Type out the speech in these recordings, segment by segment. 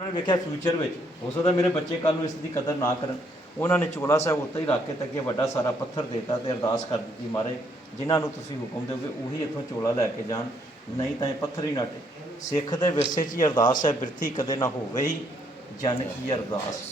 ਉਹਨਾਂ ਨੇ ਵੇਖਿਆ ਫਿਊਚਰ ਵਿੱਚ, ਹੋ ਸਕਦਾ ਮੇਰੇ ਬੱਚੇ ਕੱਲ ਨੂੰ ਇਸ ਦੀ ਕਦਰ ਨਾ ਕਰਨ। ਉਹਨਾਂ ਨੇ ਚੋਲਾ ਸਾਹਿਬ ਉੱਤੇ ਹੀ ਰੱਖ ਕੇ ਤੇ ਅੱਗੇ ਵੱਡਾ ਸਾਰਾ ਪੱਥਰ ਦੇਤਾ ਤੇ ਅਰਦਾਸ ਕਰ ਦਿੱਤੀ ਮਾਰੇ ਜਿਨ੍ਹਾਂ ਨੂੰ ਤੁਸੀਂ ਹੁਕਮ ਦਿਓਗੇ, ਉਹੀ ਇੱਥੋਂ ਚੋਲਾ ਲੈ ਕੇ ਜਾਣ, ਨਹੀਂ ਤਾਂ ਇਹ ਪੱਥਰ ਹੀ ਨਾਟੇ ਸਿੱਖ ਦੇ ਵਿਰਸੇ 'ਚ ਹੀ ਅਰਦਾਸ ਹੈ, ਬਿਰਥੀ ਕਦੇ ਨਾ ਹੋਵੇ ਹੀ ਜਨ ਕੀ ਅਰਦਾਸ।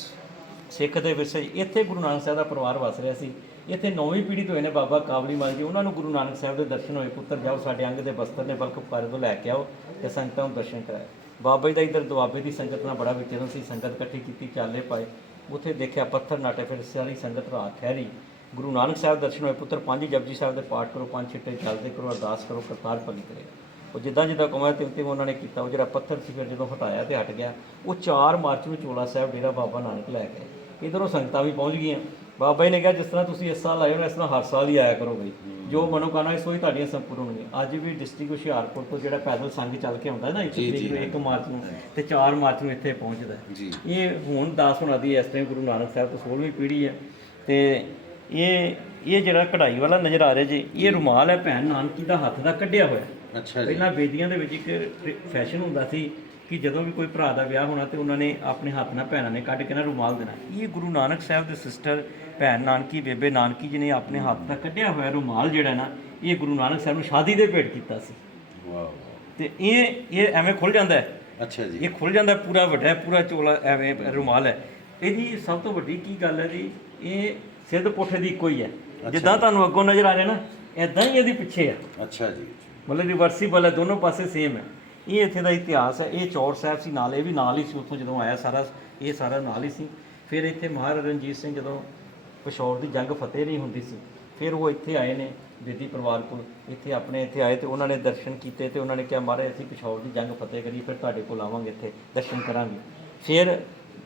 ਸਿੱਖ ਦੇ ਵਿਰਸੇ ਇੱਥੇ ਗੁਰੂ ਨਾਨਕ ਸਾਹਿਬ ਦਾ ਪਰਿਵਾਰ ਵਸ ਰਿਹਾ ਸੀ। ਇੱਥੇ ਨੌਵੀਂ ਪੀੜ੍ਹੀ ਤੋਂ ਇਹਨੇ ਬਾਬਾ ਕਾਬਲੀ ਮਾਲ ਜੀ, ਉਹਨਾਂ ਨੂੰ ਗੁਰੂ ਨਾਨਕ ਸਾਹਿਬ ਦੇ ਦਰਸ਼ਨ ਹੋਏ। ਪੁੱਤਰ, ਜਾਓ ਸਾਡੇ ਅੰਗ ਦੇ ਬਸਤਰ ਨੇ, ਬਲਕ ਪੁਕਾਰੇ ਤੋਂ ਲੈ ਕੇ ਆਓ ਤੇ ਸੰਗਤਾਂ ਨੂੰ ਦਰਸ਼ਨ ਕਰਾਏ। ਬਾਬਾ ਜੀ ਦਾ ਇਧਰ ਦੁਆਬੇ ਦੀ ਸੰਗਤ ਨਾਲ ਬੜਾ ਵਿਚਰਨ ਸੀ ਸੰਗਤ ਇਕੱਠੀ ਕੀਤੀ, ਚਾਲੇ ਪਾਏ, ਉੱਥੇ ਦੇਖਿਆ ਪੱਥਰ ਨਾਟੇ, ਫਿਰ ਸਾਰੀ ਸੰਗਤ ਰਾਤ ਠਹਿਰੀ ਗੁਰੂ ਨਾਨਕ ਸਾਹਿਬ ਦਰਸ਼ਨ ਹੋਏ ਪੁੱਤਰ, ਪੰਜ ਜਪਜੀ ਸਾਹਿਬ ਦੇ ਪਾਠ ਕਰੋ, ਪੰਜ ਛਿੱਟੇ ਚੱਲਦੇ ਕਰੋ, ਅਰਦਾਸ ਕਰੋ, ਕਰਤਾਰ ਭਗਤ ਕਰੇ। ਉਹ ਜਿੱਦਾਂ ਜਿੱਦਾਂ ਕਮਾਇਆ, ਤਿੰਨ ਤਿੰਨ ਉਹਨਾਂ ਨੇ ਕੀਤਾ। ਉਹ ਜਿਹੜਾ ਪੱਥਰ ਸੀ, ਫਿਰ ਜਦੋਂ ਹਟਾਇਆ ਤੇ ਹਟ ਗਿਆ। ਉਹ 4 ਮਾਰਚ ਨੂੰ ਚੋਲਾ ਸਾਹਿਬ ਡੇਰਾ ਬਾਬਾ ਨਾਨਕ ਲੈ ਗਏ। ਇਧਰੋਂ ਸੰਗਤਾਂ ਵੀ ਪਹੁੰਚ ਗਈਆਂ। ਬਾਬਾ ਜੀ ਨੇ ਕਿਹਾ ਜਿਸ ਤਰ੍ਹਾਂ ਤੁਸੀਂ ਇਸ ਸਾਲ ਆਏ ਹੋ ਇਸ ਤਰ੍ਹਾਂ ਹਰ ਸਾਲ ਹੀ ਆਇਆ ਕਰੋ ਬਈ। ਜੋ ਮਨੋਕਾਮਨਾ ਇਸ ਹੀ ਤੁਹਾਡੀਆਂ ਸੰਪੂਰਨ ਹੋਣਗੀਆਂ। ਅੱਜ ਵੀ ਡਿਸਟ੍ਰਿਕਟ ਹੁਸ਼ਿਆਰਪੁਰ ਤੋਂ ਜਿਹੜਾ ਪੈਦਲ ਸੰਘ ਚੱਲ ਕੇ ਆਉਂਦਾ ਨਾ ਇੱਕ ਤਰੀਕ ਨੂੰ 1 ਮਾਰਚ ਨੂੰ ਤੇ 4 ਮਾਰਚ ਨੂੰ ਇੱਥੇ ਪਹੁੰਚਦਾ। ਇਹ ਹੁਣ ਦਾਸ ਹੁਣਾਂ ਦੀ ਇਸ ਟਾਈਮ ਗੁਰੂ ਨਾਨਕ ਸਾਹਿਬ ਤੋਂ 16ਵੀਂ ਪੀੜ੍ਹੀ ਹੈ ਤੇ ਇਹ ਇਹ ਜਿਹੜਾ ਕਢਾਈ ਵਾਲਾ ਨਜ਼ਰ ਆ ਰਿਹਾ ਜੀ ਇਹ ਰੁਮਾਲ ਹੈ ਭੈਣ ਨਾਨਕੀ ਦਾ ਹੱਥ ਦਾ ਕੱਢਿਆ ਹੋਇਆ। ਅੱਛਾ ਜੀ। ਪਹਿਲਾਂ ਬੇਦੀਆਂ ਦੇ ਵਿੱਚ ਇੱਕ ਫੈਸ਼ਨ ਹੁੰਦਾ ਸੀ ਕਿ ਜਦੋਂ ਵੀ ਕੋਈ ਭਰਾ ਦਾ ਵਿਆਹ ਹੋਣਾ ਤੇ ਉਹਨਾਂ ਨੇ ਆਪਣੇ ਹੱਥ ਨਾਲ ਭੈਣਾਂ ਨੇ ਕੱਢ ਕੇ ਨਾ ਰੁਮਾਲ ਦੇਣਾ ਇਹ ਗੁਰੂ ਨਾਨਕ ਸਾਹਿਬ ਦੇ ਸਿਸਟਰ ਭੈਣ ਨਾਨਕੀ ਬੇਬੇ ਨਾਨਕੀ ਜੀ ਨੇ ਆਪਣੇ ਹੱਥ ਦਾ ਕੱਢਿਆ ਹੋਇਆ ਰੁਮਾਲ ਜਿਹੜਾ ਨਾ ਇਹ ਗੁਰੂ ਨਾਨਕ ਸਾਹਿਬ ਨੂੰ ਸ਼ਾਦੀ ਦੇ ਭੇਟ ਕੀਤਾ ਸੀ। ਵਾਓ ਤੇ ਇਹ ਇਹ ਐਵੇਂ ਖੁੱਲ ਜਾਂਦਾ ਹੈ। ਅੱਛਾ ਜੀ। ਇਹ ਖੁੱਲ ਜਾਂਦਾ ਪੂਰਾ ਵੱਡਾ ਪੂਰਾ ਚੋਲਾ ਐਵੇਂ ਰੁਮਾਲ ਹੈ। ਇਹਦੀ ਸਭ ਤੋਂ ਵੱਡੀ ਕੀ ਗੱਲ ਹੈ ਜੀ ਇਹ ਸਿੱਧ ਪੁੱਠੇ ਦੀ ਇੱਕੋ ਹੀ ਹੈ। ਜਿੱਦਾਂ ਤੁਹਾਨੂੰ ਅੱਗੋਂ ਨਜ਼ਰ ਆ ਰਿਹਾ ਨਾ ਇਦਾਂ ਹੀ ਇਹਦੀ ਪਿੱਛੇ ਆ ਅੱਛਾ ਜੀ। ਮਤਲਬ ਰਿਵਰਸੀਬਲ ਹੈ ਦੋਨੋਂ ਪਾਸੇ ਸੇਮ ਹੈ। ਇਹ ਇੱਥੇ ਦਾ ਇਤਿਹਾਸ ਹੈ ਇਹ ਚੌਰ ਸਾਹਿਬ ਸੀ ਨਾਲ ਇਹ ਵੀ ਨਾਲ ਹੀ ਸੀ ਉੱਥੋਂ ਜਦੋਂ ਆਇਆ ਸਾਰਾ ਇਹ ਸਾਰਾ ਨਾਲ ਹੀ ਸੀ। ਫਿਰ ਇੱਥੇ ਮਹਾਰਾਜਾ ਰਣਜੀਤ ਸਿੰਘ ਜਦੋਂ ਪਿਸ਼ੌਰ ਦੀ ਜੰਗ ਫਤਿਹ ਨਹੀਂ ਹੁੰਦੀ ਸੀ ਫਿਰ ਉਹ ਇੱਥੇ ਆਏ ਨੇ ਬੇਦੀ ਪਰਿਵਾਰ ਕੋਲ ਇੱਥੇ ਆਪਣੇ ਇੱਥੇ ਆਏ ਤੇ ਉਹਨਾਂ ਨੇ ਦਰਸ਼ਨ ਕੀਤੇ ਤੇ ਉਹਨਾਂ ਨੇ ਕਿਹਾ ਮਹਾਰਾਜ ਅਸੀਂ ਪਿਸ਼ੌਰ ਦੀ ਜੰਗ ਫਤਿਹ ਕਰੀ ਫਿਰ ਤੁਹਾਡੇ ਕੋਲ ਆਵਾਂਗੇ ਇੱਥੇ ਦਰਸ਼ਨ ਕਰਾਂਗੇ। ਫਿਰ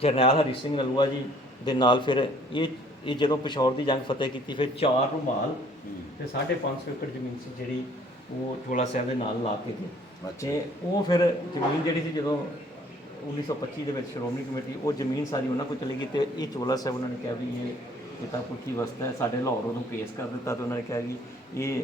ਜਰਨੈਲ ਹਰੀ ਸਿੰਘ ਨਲੂਆ ਜੀ ਦੇ ਨਾਲ ਫਿਰ ਇਹ ਇਹ ਜਦੋਂ ਪਿਸ਼ੌਰ ਦੀ ਜੰਗ ਫਤਿਹ ਕੀਤੀ ਫਿਰ ਚਾਰ ਰੁਮਾਲ ਤੇ 550 ਏਕੜ ਜ਼ਮੀਨ ਸੀ ਜਿਹੜੀ ਉਹ ਚੋਲਾ ਸਾਹਿਬ ਦੇ ਨਾਲ ਲਾ ਕੇ ਗਏ ਤੇ ਉਹ ਫਿਰ ਜ਼ਮੀਨ ਜਿਹੜੀ ਸੀ ਜਦੋਂ 1925 ਦੇ ਵਿੱਚ ਸ਼੍ਰੋਮਣੀ ਕਮੇਟੀ, ਉਹ ਜ਼ਮੀਨ ਸਾਰੀ ਉਹਨਾਂ ਕੋਲ ਚਲੀ ਗਈ ਤੇ ਇਹ ਚੋਲਾ ਸਾਹਿਬ ਉਹਨਾਂ ਨੇ ਕਿਹਾ ਵੀ ਇਹ ਪਿਤਾ ਪੁੱਤੀ ਵਸਤ ਹੈ, ਸਾਡੇ ਲਾਹੌਰ ਉਹਨੂੰ ਪੇਸ਼ ਕਰ ਦਿੱਤਾ ਤੇ ਉਹਨਾਂ ਨੇ ਕਿਹਾ ਵੀ ਇਹ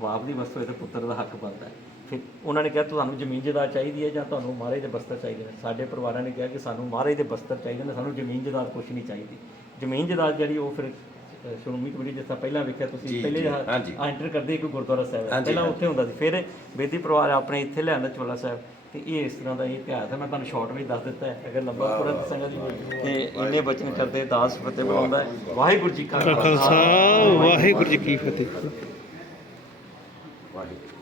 ਬਾਪ ਦੀ ਵਸਤੂ ਇਹਦੇ ਪੁੱਤਰ ਦਾ ਹੱਕ ਬਣਦਾ ਹੈ। ਫਿਰ ਉਹਨਾਂ ਨੇ ਕਿਹਾ, ਤੁਹਾਨੂੰ ਜ਼ਮੀਨ ਜਾਇਦਾਦ ਚਾਹੀਦੀ ਹੈ ਜਾਂ ਤੁਹਾਨੂੰ ਮਹਾਰਾਜ ਦੇ ਬਸਤਰ ਚਾਹੀਦੇ ਨੇ? ਸਾਡੇ ਪਰਿਵਾਰਾਂ ਨੇ ਕਿਹਾ ਕਿ ਸਾਨੂੰ ਮਹਾਰਾਜ ਦੇ ਬਸਤਰ ਚਾਹੀਦੇ ਨੇ, ਸਾਨੂੰ ਜ਼ਮੀਨ ਜਾਇਦਾਦ ਕੁਝ ਨਹੀਂ ਚਾਹੀਦੀ। ਜ਼ਮੀਨ ਜਾਇਦਾਦ ਜਿਹੜੀ ਉਹ ਫਿਰ ਸ਼੍ਰੋਮਣੀ ਕਮੇਟੀ ਜਿਸ ਪਹਿਲਾਂ ਵੇਖਿਆ ਤੁਸੀਂ ਪਹਿਲੇ ਐਂਟਰ ਕਰਦੇ ਇੱਕ ਗੁਰਦੁਆਰਾ ਸਾਹਿਬ। ਪਹਿਲਾਂ ਉੱਥੇ ਹੁੰਦਾ ਸੀ ਫਿਰ ਬੇਦੀ ਪਰਿਵਾਰ ਆਪਣੇ ਇੱਥੇ ਲਿਆਂਦਾ ਚੋਲਾ ਸਾਹਿਬ। ਤੇ ਇਹ ਇਸ ਤਰ੍ਹਾਂ ਦਾ ਇਹ ਇਤਿਹਾਸ ਹੈ। ਮੈਂ ਤੁਹਾਨੂੰ ਸ਼ਾਰਟ ਵਿੱਚ ਦੱਸ ਦਿੱਤਾ ਹੈ ਅਗਰ ਲੰਬਾ ਪੂਰਾ ਦੱਸਾਂਗਾ ਜੀ। ਤੇ ਇੰਨੇ ਬਚਨ ਕਰਦੇ ਦਾਸ ਫਤਿਹ ਬਣਾਉਂਦਾ ਹੈ। ਵਾਹਿਗੁਰੂ ਜੀ ਕਾ ਖਾਲਸਾ। ਵਾਹਿਗੁਰੂ ਜੀ ਕੀ ਫਤਿਹ। ਵਾਹਿਗੁਰੂ।